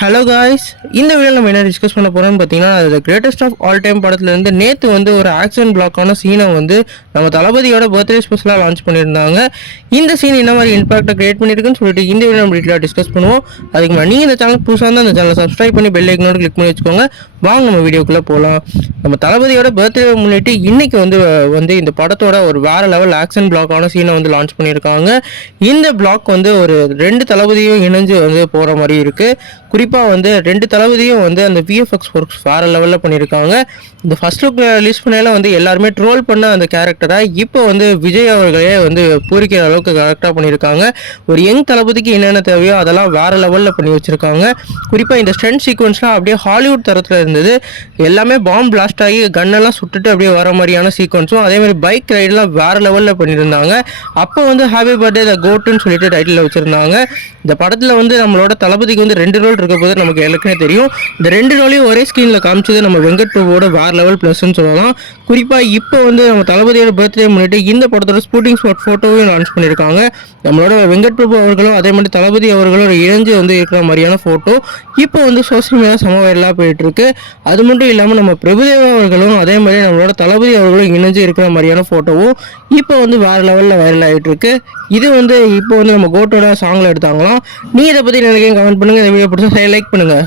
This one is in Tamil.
ஹலோ காய்ஸ், இந்த வீடியோ நம்ம என்ன டிஸ்கஸ் பண்ண போகிறோம்னு பார்த்தீங்கன்னா, அது கிரேட்டஸ்ட் ஆஃப் ஆல் டைம் படத்துலேருந்து நேற்று வந்து ஒரு ஆக்ஷன் பிளாக்கான சீனை வந்து நம்ம தளபதியோட பர்த்டே ஸ்பெஷலாக லான்ச் பண்ணியிருந்தாங்க. இந்த சீன் என்ன மாதிரி இம்பாக்டை கிரியேட் பண்ணியிருக்குன்னு சொல்லிட்டு இந்த வீடியோ நம்ம டீட்டெயிலாக டிஸ்கஸ் பண்ணுவோம். அதுக்கு முன்னாடி நீங்கள் இந்த சேனல் புதுசாக இருந்தால் அந்த சேனலை சப்ஸ்கிரைப் பண்ணி பெல் ஐக்கனோட கிளிக் பண்ணி வச்சுக்கோங்க. வாங்க நம்ம வீடியோக்குள்ளே போகலாம். நம்ம தளபதியோட பர்த்டே முன்னிட்டு இன்னைக்கு வந்து இந்த படத்தோட ஒரு வேற லெவல் ஆக்ஷன் பிளாக்கான சீனை வந்து லான்ச் பண்ணியிருக்காங்க. இந்த பிளாக் வந்து ஒரு 2 தளபதியும் இணைஞ்சு வந்து போகிற மாதிரி இருக்குது. குறிப்பாக வந்து 2 தளபதியும் வந்து அந்த விஎஃப்எக்ஸ் ஒர்க்ஸ் வேறு லெவலில் பண்ணியிருக்காங்க. இந்த ஃபர்ஸ்ட் லுக் ரிலீஸ் பண்ணையில் வந்து எல்லாருமே ட்ரோல் பண்ண அந்த கேரக்டரை இப்போ வந்து விஜய் அவர்களே வந்து பூரிக்கிற அளவுக்கு கரெக்டாக பண்ணியிருக்காங்க. ஒரு யங் தளபதிக்கு என்னென்ன தேவையோ அதெல்லாம் வேறு லெவலில் பண்ணி வச்சுருக்காங்க. குறிப்பாக இந்த ஸ்டண்ட் சீக்வன்ஸ்லாம் அப்படியே ஹாலிவுட் தரத்தில் இருந்தது. எல்லாமே பாம்பு பிளாஸ்ட் ஆகி கன்னெல்லாம் சுட்டுட்டு அப்படியே வர மாதிரியான சீக்வன்ஸும், அதேமாதிரி பைக் ரைடெலாம் வேறு லெவலில் பண்ணியிருந்தாங்க. அப்போ வந்து ஹாப்பி பர்த்டே த கோட்டுன்னு சொல்லிட்டு டைட்டில் வச்சுருந்தாங்க. இந்த படத்தில் வந்து நம்மளோட தளபதிக்கு வந்து 2 ரோல் இருக்க போது நமக்கு எல்லாருக்குமே தெரியும். இந்த 2 ரோலையும் ஒரே ஸ்க்ரீனில் காமிச்சது நம்ம வெங்கட் பிரபுவோட வேறு லெவல் ப்ளஸ்ன்னு சொல்லலாம். குறிப்பாக இப்போ வந்து நம்ம தளபதியோட பர்த்டே முன்னிட்டு இந்த படத்தோட ஷூட்டிங் ஸ்பாட் ஃபோட்டோவையும் லான்ச் பண்ணியிருக்காங்க. நம்மளோட வெங்கட் பிரபு அவர்களும் அதே மாதிரி தளபதி அவர்களும் இணைஞ்சு வந்து இருக்கிற மாதிரியான ஃபோட்டோ இப்போ வந்து சோசியல் மீடியா சம வைரலாக போயிட்டு இருக்கு. அது மட்டும் இல்லாமல் நம்ம பிரபுதேவா அவர்களும் அதே மாதிரி நம்மளோட தளபதி அவர்களும் இணைஞ்சு இருக்கிற மாதிரியான ஃபோட்டோவும் இப்போ வந்து வேறு லெவலில் வைரல் ஆகிட்டு இருக்கு. இது வந்து இப்போ வந்து நம்ம கோட்டோட சாங்கில் எடுத்தாங்களாம். நீ இதை பற்றி நினைக்கிறீங்க கமெண்ட் பண்ணுங்கள். இந்த வீடியோ பிடிச்சா லைக் பண்ணுங்கள்.